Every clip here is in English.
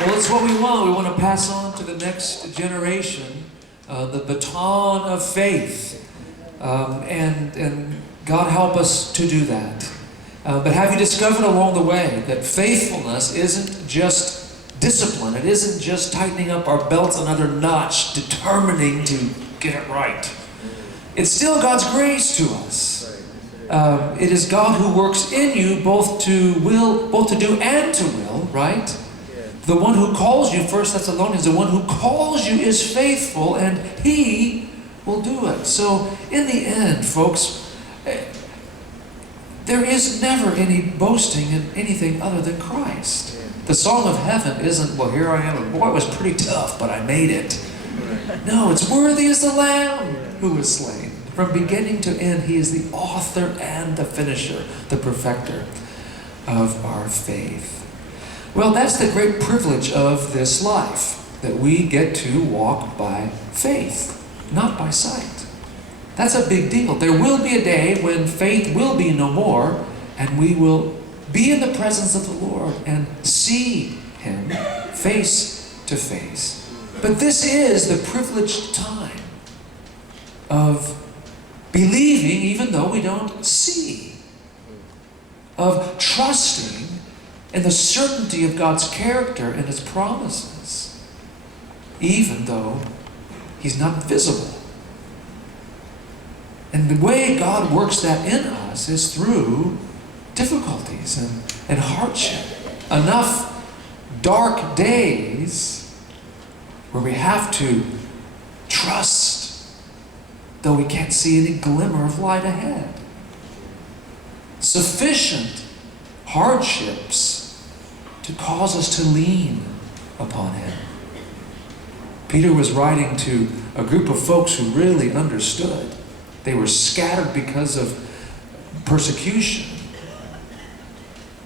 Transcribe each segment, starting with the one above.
Well, it's what we want. We want to pass on to the next generation the baton of faith. And God help us to do that. But have you discovered along the way that faithfulness isn't just discipline? It isn't just tightening up our belts another notch, determining to get it right. It's still God's grace to us. It is God who works in you both to do and to will, right? The one who calls you, 1 Thessalonians, the one who calls you is faithful, and He will do it. So in the end, folks, there is never any boasting in anything other than Christ. The song of heaven isn't, well, here I am, boy, it was pretty tough, but I made it. No, it's worthy is the Lamb who was slain. From beginning to end, He is the author and the finisher, the perfecter of our faith. Well, that's the great privilege of this life, that we get to walk by faith, not by sight. That's a big deal. There will be a day when faith will be no more, and we will be in the presence of the Lord and see Him face to face. But this is the privileged time of believing even though we don't see, of trusting in the certainty of God's character and His promises, even though He's not visible. And the way God works that in us is through difficulties and hardship. Enough dark days where we have to trust, though we can't see any glimmer of light ahead. Sufficient hardships to cause us to lean upon Him. Peter was writing to a group of folks who really understood. They were scattered because of persecution.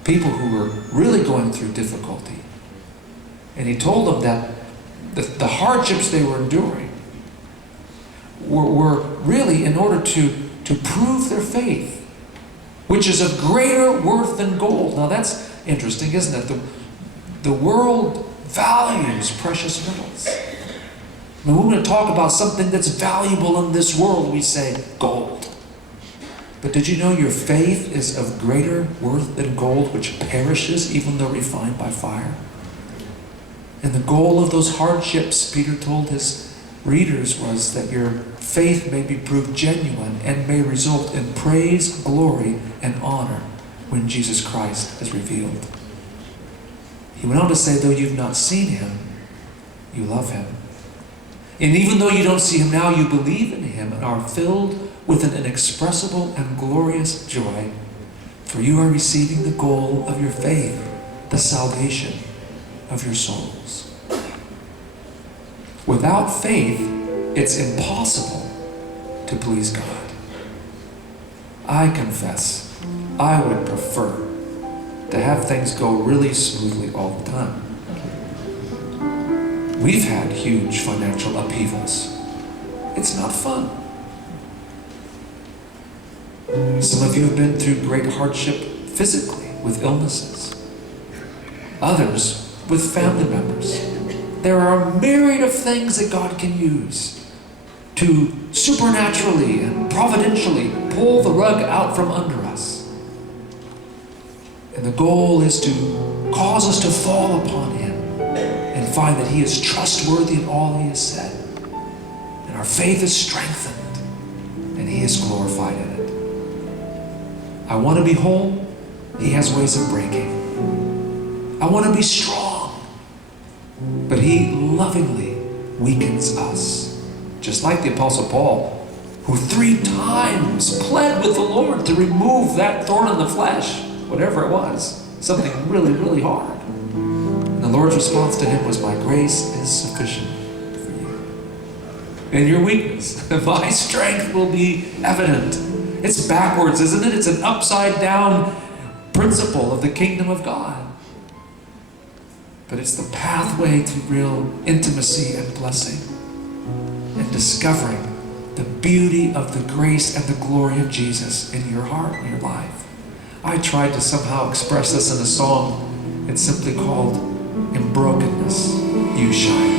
People who were really going through difficulty. And he told them that the hardships they were enduring were really in order to prove their faith, which is of greater worth than gold. Now that's interesting, isn't it? The world values precious metals. When we're going to talk about something that's valuable in this world, we say gold. But did you know your faith is of greater worth than gold, which perishes even though refined by fire? And the goal of those hardships, Peter told his readers, was that your faith may be proved genuine and may result in praise, glory, and honor when Jesus Christ is revealed. He went on to say, though you've not seen Him, you love Him. And even though you don't see Him now, you believe in Him and are filled with an inexpressible and glorious joy, for you are receiving the goal of your faith, the salvation of your souls. Without faith, it's impossible to please God. I confess, I would prefer to have things go really smoothly all the time. We've had huge financial upheavals. It's not fun. Some of you have been through great hardship physically with illnesses. Others with family members. There are a myriad of things that God can use to supernaturally and providentially pull the rug out from under us. And the goal is to cause us to fall upon Him and find that He is trustworthy in all He has said. And our faith is strengthened and He is glorified in it. I want to be whole. He has ways of breaking. I want to be strong. But He lovingly weakens us. Just like the Apostle Paul, who 3 times pled with the Lord to remove that thorn in the flesh, whatever it was, something really, really hard. And the Lord's response to him was, my grace is sufficient for you. In your weakness, my strength will be evident. It's backwards, isn't it? It's an upside down principle of the kingdom of God. But it's the pathway to real intimacy and blessing and discovering the beauty of the grace and the glory of Jesus in your heart and your life. I tried to somehow express this in a song. It's simply called In brokenness, you shine.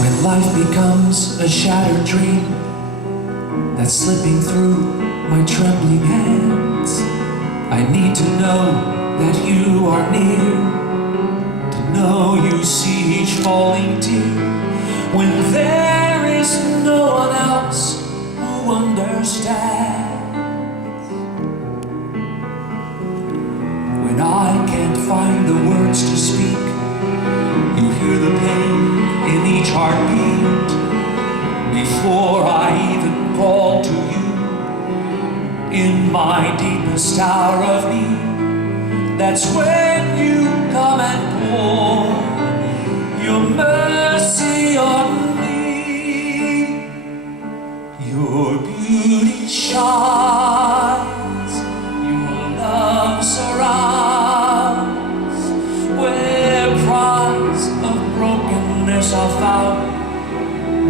When life becomes a shattered dream that's slipping through my trembling hands, I need to know that you are near, to know you see each falling tear. When there is no one else who understands, when I can't find the words to speak, you hear the pain in each heartbeat. Before I even call to you, in my deepest hour of need, that's when you come and pour your mercy on me. Your beauty shines, your love surrounds. Where cries of brokenness are found,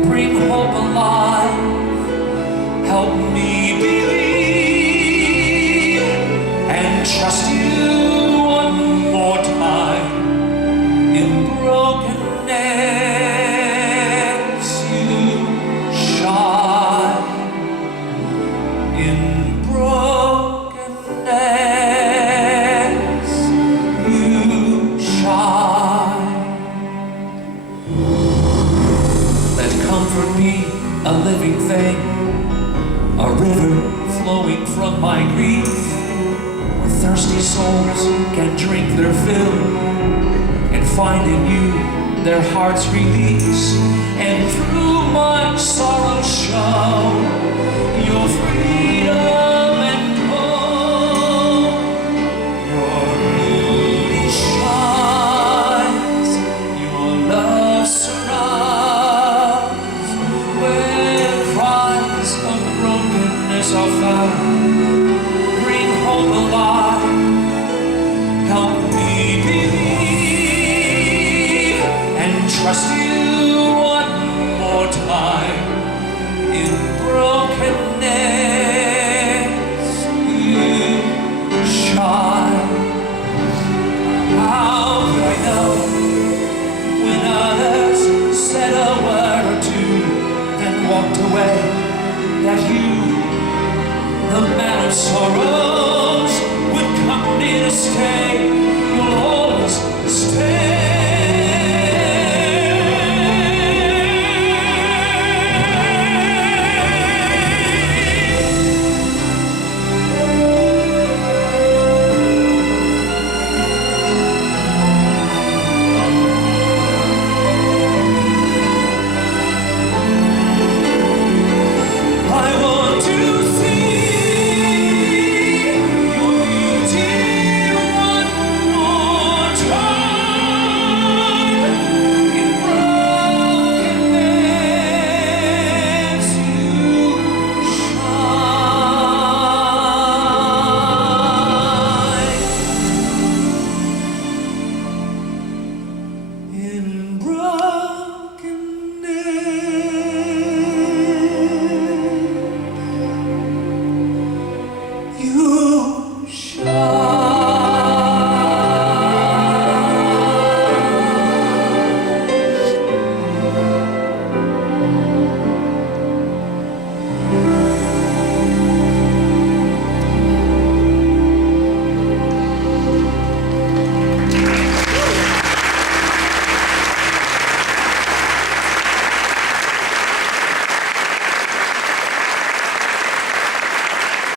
bring hope alive. Help me believe and trust you one more time. In brokenness, you shine. In brokenness, you shine. Let comfort be a living thing, a river flowing from my grief, where thirsty souls can drink their fill and find in you their heart's release, and through my sorrow show your free.